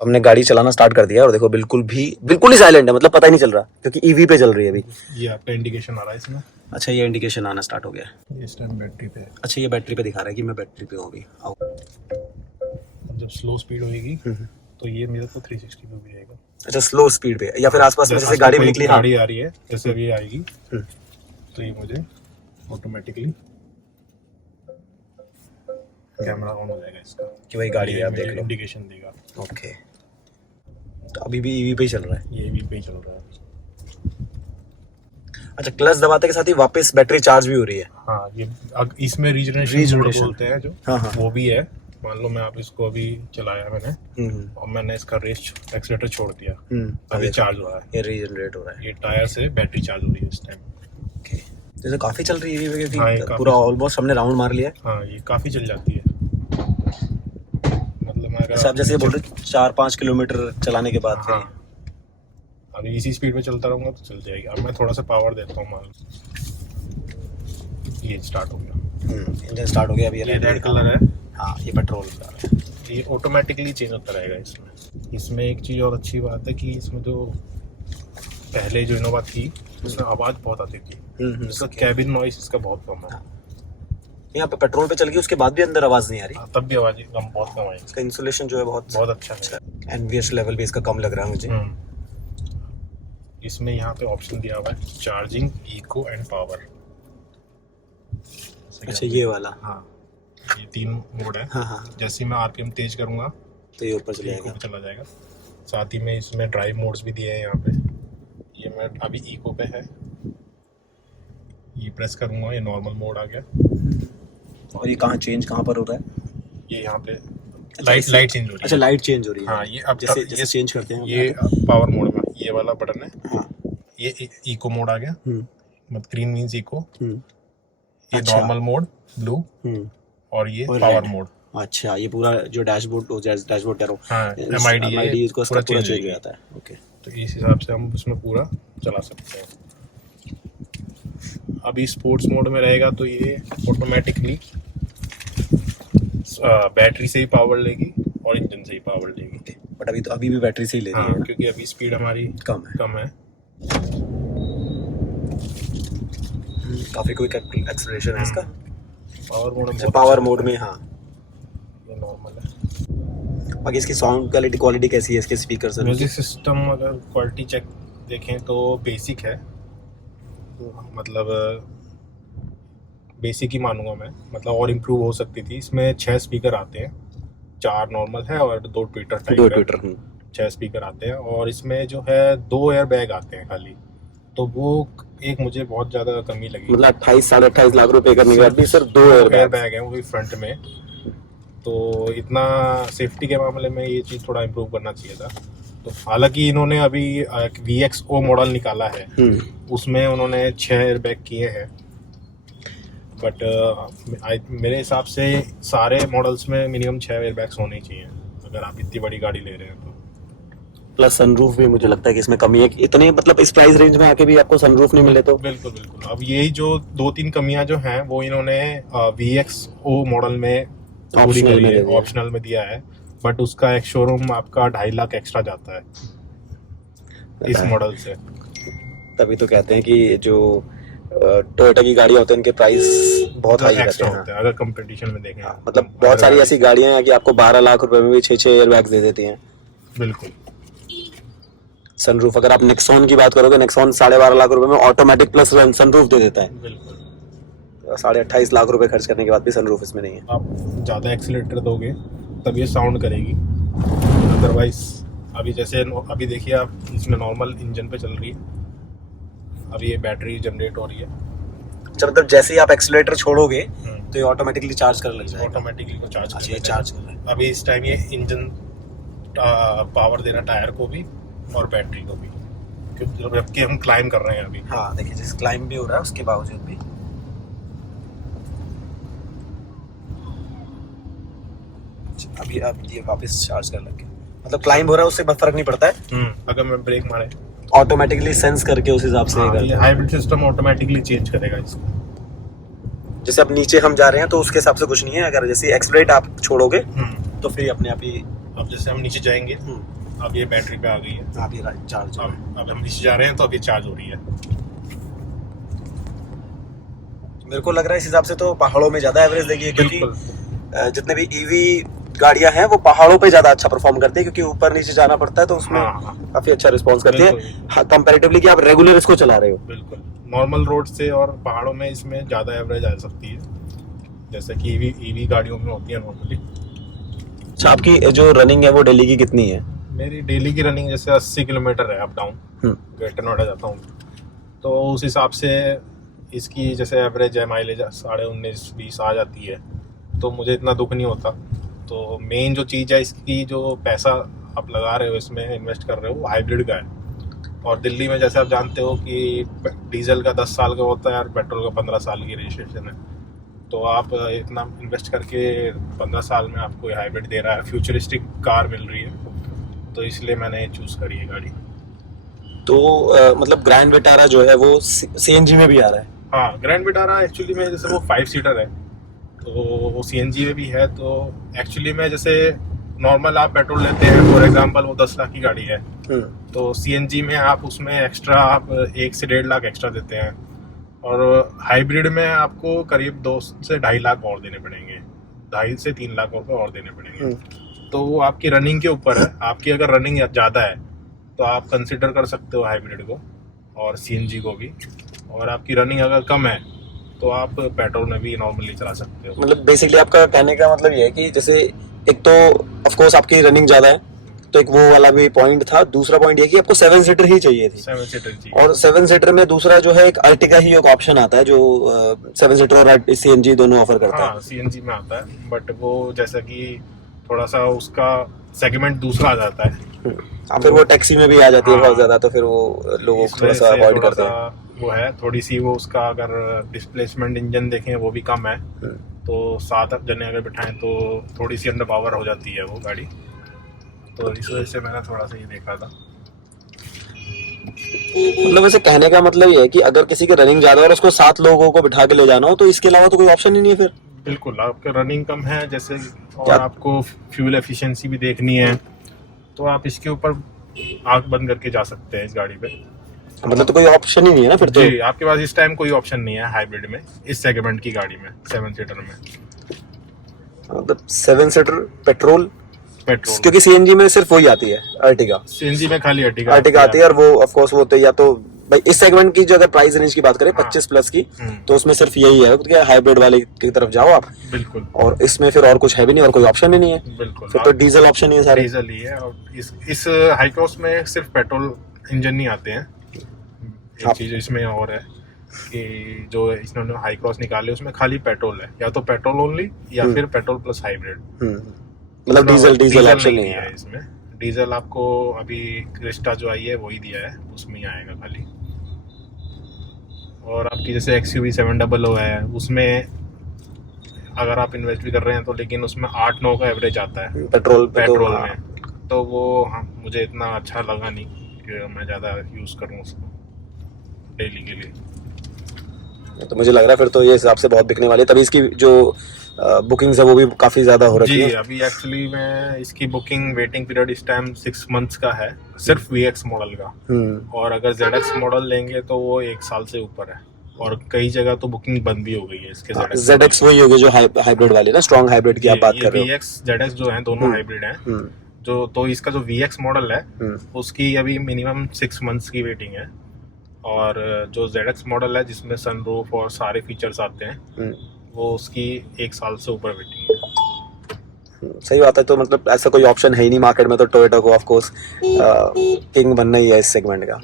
हमने गाड़ी चलाना स्टार्ट कर दिया और देखो बिल्कुल ही साइलेंट है, मतलब पता ही नहीं चल रहा क्योंकि ईवी पे चल रही है अभी। ये आपका इंडिकेशन आ रहा है इसमें। अच्छा, ये इंडिकेशन आना स्टार्ट हो गया है। इस टाइम बैटरी पे है। अच्छा, ये बैटरी पे दिखा रहा है कि मैं बैटरी पे हूँ अभी। आओ। जब स्लो स्पीड होगी तो ये मेरे को 360 पे भी आएगा। अच्छा, स्लो स्पीड पे या फिर आसपास में जैसे गाड़ी भी निकली, गाड़ी आ रही है जैसे अभी आएगी तो ये मुझे ऑटोमेटिकली कैमरा ऑन हो जाएगा इसका कि वही गाड़ी है, आप देख लो, इंडिकेशन देगा। ओके, तो अभी भी ईवी पे ही चल रहा है। ये ईवी पे ही चल रहा है। अच्छा, क्लच दबाते के साथ ही वापस बैटरी चार्ज भी हो रही है। हाँ, ये इसमें रीजनरेशन बोलते हैं जो, हाँ। वो भी है। मान लो मैं आप इसको अभी चलाया मैंने और मैंने इसका रेस एक्सीलेटर छोड़ दिया, अभी चार्ज हो रहा है, ये रीजनरेट हो रहा है। ये टायर से बैटरी चार्ज हो रही है इस टाइम। ओके, जैसे काफी चल रही है ईवी पे, हाँ, क्योंकि पूरा ऑलमोस्ट हमने राउंड मार लिया है। हाँ, ये काफी चल जाती है। मतलब अगर अच्छा, आप जैसे बोल रहे 4-5 किलोमीटर चलाने के बाद हाँ, अभी इसी स्पीड में चलता रहूंगा तो चल जाएगी। अब मैं थोड़ा सा पावर देता हूँ, मान लो ये स्टार्ट हो गया, इंजन स्टार्ट हो गया। अभी ये रेड कलर है। हाँ, ये पेट्रोल का है। ये ऑटोमेटिकली चेंज होता रहेगा इसमें एक चीज़ और अच्छी बात है कि इसमें जो पहले जो इनोवा थी उसमें आवाज़ बहुत आती थी, इसका कैबिन नॉइस इसका बहुत कम है। यहाँ पे पेट्रोल पे चल गई उसके बाद भी अंदर आवाज नहीं आ रही, तब भी आवाज़ बहुत कम आई। इसका इंसुलेशन जो है बहुत अच्छा है। एनवीएच लेवल भी इसका कम लग रहा है मुझे। इसमें यहाँ पे ऑप्शन दिया हुआ है चार्जिंग, इको एंड पावर। अच्छा, ये वाला। हाँ, ये 3 मोड है। हाँ। जैसे मैं आरपीएम तेज करूंगा तो ये ऊपर चला जाएगा। चला जाएगा। साथ ही में इसमें ड्राइव मोड्स भी दिए हैं यहाँ पे। ये मैं अभी इको पे है, ये प्रेस करूंगा ये नॉर्मल मोड आ गया। और ये कहाँ पर हो रहा है? ये यहाँ पे लाइट चेंज हो रही है। अच्छा, लाइट चेंज हो रही है। हाँ, ये अब जैसे चेंज करते हैं ये पावर मोड में ये वाला बटन है। हाँ। ये इको मोड आ गया, मतलब ग्रीन मीन्स इको। ये अच्छा। नॉर्मल मोड ब्लू और ये और पावर मोड। अच्छा, ये पूरा जो डैशबोर्ड कह रहा हूँ, हाँ, MID इसको पूरा चेंज हो जाता है। ओके, तो इस हिसाब से हम उसमें पूरा चला सकते हैं। अभी स्पोर्ट्स मोड में रहेगा तो ये ऑटोमेटिकली बैटरी से ही पावर लेगी और इंजन से ही पावर लेगी। बट अभी भी बैटरी से ही ले रही है। क्योंकि अभी स्पीड हमारी कम है। काफी क्विक एक्सेलरेशन है इसका। पावर मोड में हाँ, ये नॉर्मल है। बाकी इसकी साउंड क्वालिटी कैसी है इसके स्पीकर से? म्यूजिक सिस्टम अगर क्वालिटी चेक देखें तो बेसिक है, मतलब बेसिक ही मानूंगा मैं, मतलब और इम्प्रूव हो सकती थी। इसमें 6 स्पीकर आते हैं, 4 नॉर्मल है और 2 ट्विटर टाइप है। 6 स्पीकर आते हैं और इसमें जो है 2 एयर बैग आते हैं खाली, तो वो एक मुझे बहुत ज्यादा कमी लगी। मतलब 28-28.5 लाख रुपए करने के बाद भी सिर्फ 2 एयर बैग है वो भी फ्रंट में, तो इतना सेफ्टी के मामले में ये चीज़ थोड़ा इम्प्रूव करना चाहिए था। तो हालांकि इन्होंने अभी VXO मॉडल निकाला है, उसमें उन्होंने 6 एयर बैग किए हैं, बट मेरे हिसाब से सारे मॉडल्स में मिनिमम 6 एयर बैग्स होने ही चाहिए अगर आप इतनी बड़ी गाड़ी ले रहे हैं तो। प्लस सनरूफ भी मुझे लगता है कि इसमें कमी है, इतने मतलब इस प्राइस रेंज में आके भी आपको सनरूफ नहीं मिले तो। बिल्कुल। अब यही जो 2-3 कमियां जो हैं वो इन्होंने VXO मॉडल में ऑप्शनल में दिया है, बट उसका एक शोरूम आपका 2.5 लाख एक्स्ट्रा जाता है इस मॉडल से। तभी तो कहते हैं कि जो टोयोटा की गाड़ियां होती हैं उनके प्राइस बहुत हाई रहते हैं अगर कंपटीशन में देखें। मतलब बहुत सारी ऐसी गाड़ियां हैं कि आपको 12 लाख रुपए में भी 6 एयर बैग्स दे देती हैं। बिल्कुल। सनरूफ अगर आप नेक्सॉन की बात करोगे, नेक्सॉन 12.5 लाख रुपए में ऑटोमेटिक प्लस सनरूफ दे देता है। बिल्कुल। 28.5 लाख रुपए खर्च करने के बाद भी सनरूफ इसमें नहीं है। आप ज़्यादा एक्सीलेटर दोगे तब ये साउंड करेगी, अदरवाइज अभी जैसे अभी देखिए आप इसमें नॉर्मल इंजन पे चल रही है, अभी ये बैटरी जनरेट हो रही है। अच्छा, मतलब जैसे ही आप एक्सीलेटर छोड़ोगे तो ये ऑटोमेटिकली चार्ज करने लग जाएगा। ऑटोमेटिकली को चार्ज कर रहा है। अभी इस टाइम ये इंजन पावर दे रहा टायर को भी और बैटरी को भी, जबकि हम क्लाइम कर रहे हैं अभी। हाँ, देखिए जैसे क्लाइम भी हो रहा है उसके बावजूद भी। अभी अब ये वापस चार्ज करने लगे, मतलब क्लाइम हो रहा है उससे फर्क नहीं पड़ता है। अगर मैं ब्रेक मारे ऑटोमेटिकली सेंस करके उस हिसाब से ये हाइब्रिड सिस्टम ऑटोमेटिकली चेंज करेगा इसको। जैसे अब नीचे हम जा रहे हैं तो उसके हिसाब से कुछ नहीं है, अगर जैसे एक्सीलरेट आप छोड़ोगे तो फिर अपने आप ही अब जैसे हम नीचे जाएंगे, अब ये बैटरी पे आ गई है। आप ये चार्ज, अब हम नीचे जा रहे हैं तो अब ये चार्ज हो रही है। मेरे को लग रहा है इस हिसाब से तो पहाड़ों में ज्यादा एवरेज देगी, क्योंकि बिल्कुल। जितने भी ईवी गाड़ियां हैं वो पहाड़ों पे ज्यादा अच्छा परफॉर्म करती है, क्योंकि ऊपर नीचे जाना पड़ता है तो उसमें हाँ, काफी अच्छा रिस्पॉन्स करती है बिल्कुल। कंपैरेटिवली कि आप रेगुलर इसको चला रहे हो। बिल्कुल नॉर्मल रोड से और पहाड़ों में इसमें ज़्यादा एवरेज आ सकती है, जैसे कि ईवी गाड़ियों में होती है नॉर्मली। अच्छा, आपकी जो रनिंग है वो डेली की कितनी है? मेरी डेली की रनिंग जैसे 80 किलोमीटर है अप डाउन, ग्रेटर नोएडा जाता हूँ, तो उस हिसाब से इसकी जैसे एवरेज है माइलेज 19-20 आ जाती है, तो मुझे इतना दुख नहीं होता। तो मेन जो चीज़ है इसकी, जो पैसा आप लगा रहे हो इसमें, इन्वेस्ट कर रहे हो, वो हाइब्रिड का है। और दिल्ली में जैसे आप जानते हो कि डीजल का 10 साल का होता है और पेट्रोल का 15 साल की रजिस्ट्रेशन है, तो आप इतना इन्वेस्ट करके 15 साल में आपको ये हाइब्रिड दे रहा है, फ्यूचरिस्टिक कार मिल रही है, तो इसलिए मैंने चूज़ करी है गाड़ी। तो मतलब ग्रैंड विटारा जो है वो सीएनजी में भी आ रहा है? हाँ, ग्रैंड विटारा एक्चुअली में जैसे वो 5 सीटर है, तो वो सीएनजी में भी है। तो एक्चुअली में जैसे नॉर्मल आप पेट्रोल लेते हैं, फॉर एग्जांपल वो 10 लाख की गाड़ी है, तो सीएनजी में आप उसमें एक्स्ट्रा आप 1 से 1.5 लाख एक्स्ट्रा देते हैं, और हाइब्रिड में आपको करीब 2 से 2.5 लाख और देने पड़ेंगे, 2.5 से 3 लाख रुपए और देने पड़ेंगे। तो वो आपकी रनिंग के ऊपर है। आपकी अगर रनिंग ज़्यादा है तो आप कंसिडर कर सकते हो हाइब्रिड को और सीएनजी को भी, और आपकी रनिंग अगर कम है तो आप पेट्रोल में भी नॉर्मली चला सकते हो। मतलब बेसिकली आपका कहने का मतलब ये है कि जैसे एक तो ऑफ कोर्स आपकी रनिंग ज्यादा है, तो एक वो वाला भी पॉइंट था। दूसरा पॉइंट ये कि आपको 7 सीटर ही चाहिए थी। 7 सीटर जी। और 7 सीटर में दूसरा जो है एक अर्टिगा ही एक ऑप्शन आता है, जो 7 सीटर और सीएनजी दोनों ऑफर करता है। हाँ, सीएनजी में आता है, बट वो जैसा कि थोड़ा सा उसका सेगमेंट दूसरा आ जाता है। फिर वो टैक्सी में भी आ जाती है बहुत हाँ, ज्यादा, तो फिर वो लोगों को थोड़ा सा अवॉइड करते हैं। वो है थोड़ी सी, वो उसका अगर डिस्प्लेसमेंट इंजन देखें वो भी कम है, तो 7 जने अगर बिठाएं तो थोड़ी सी अंडर पावर हो जाती है वो गाड़ी, तो इस वजह से मैंने थोड़ा सा ये देखा था। मतलब वैसे कहने का मतलब ये है कि अगर किसी की रनिंग ज्यादा है और उसको 7 लोगों को बिठा के ले जाना हो, तो इसके अलावा तो कोई ऑप्शन ही नहीं है फिर। बिल्कुल, आपका रनिंग कम है जैसे, और आपको फ्यूल एफिशिएंसी भी देखनी है, तो आप इसके ऊपर आंख बंद करके जा सकते हैं इस गाड़ी पे। मतलब तो कोई ऑप्शन ही नहीं है ना फिर तो। जी, आपके पास इस टाइम कोई ऑप्शन नहीं है हाइब्रिड में, इस सेगमेंट की गाड़ी में, 7 सीटर में। मतलब 7 सीटर पेट्रोल, पेट्रोल, क्योंकि सीएनजी में सिर्फ वही आती है अर्टिगा। सीएनजी में खाली अर्टिगा आती है, और वो ऑफ कोर्स वो तो या तो भाई इस सेगमेंट की जो अगर प्राइस रेंज की बात करें 25 प्लस की, तो उसमें सिर्फ यही है कि हाइब्रिड वाले की तरफ जाओ आप। बिल्कुल, और इसमें फिर और कुछ है भी नहीं और कोई ऑप्शन ही नहीं है। बिल्कुल, फिर तो डीजल ऑप्शन ही है सारे। डीजल ही है। और इस हाई क्रॉस में सिर्फ पेट्रोल इंजन नहीं आते हैं। एक चीज इसमें और है कि जो इन्होंने हाई क्रॉस निकाले उसमें खाली पेट्रोल है, या तो पेट्रोल ओनली या फिर पेट्रोल प्लस हाइब्रिड। मतलब डीजल ऑप्शन नहीं है इसमें। डीजल आपको अभी क्रिस्टा जो आई है वही दिया है, उसमें ही आएगा खाली। और आपकी जैसे XUV 700 है, उसमें अगर आप इन्वेस्ट भी कर रहे हैं तो, लेकिन उसमें 8-9 का एवरेज आता है पेट्रोल में, तो वो मुझे इतना अच्छा लगा नहीं कि मैं ज़्यादा यूज़ करूँ उसको डेली के लिए। तो मुझे लग रहा है फिर तो ये हिसाब से बहुत बिकने वाली है, तभी इसकी जो बुकिंग्स है वो भी काफी ज्यादा हो रही है। जी, अभी एक्चुअली में इसकी बुकिंग वेटिंग पीरियड इस टाइम 6 मंथ्स का है, सिर्फ VX मॉडल का। और अगर ZX मॉडल लेंगे तो वो 1 साल से ऊपर है, और कई जगह तो बुकिंग बंद भी हो गई है इसके। ZX वही होगी जो हाइब्रिड वाली ना, स्ट्रॉन्ग हाइब्रिड की आप बात कर रहे हो। VX ZX जो है दोनों हाइब्रिड हैं। जो तो इसका जो VX मॉडल है उसकी अभी मिनिमम 6 मंथ्स की वेटिंग है, और जो ZX मॉडल है जिसमें सनरूफ और सारे फीचर्स आते हैं वो उसकी 1 साल से ऊपर वेटिंग है। सही बात है। तो मतलब ऐसा कोई ऑप्शन है ही नहीं मार्केट में, तो टोयोटा को ऑफ कोर्स किंग बनना ही है इस सेगमेंट का।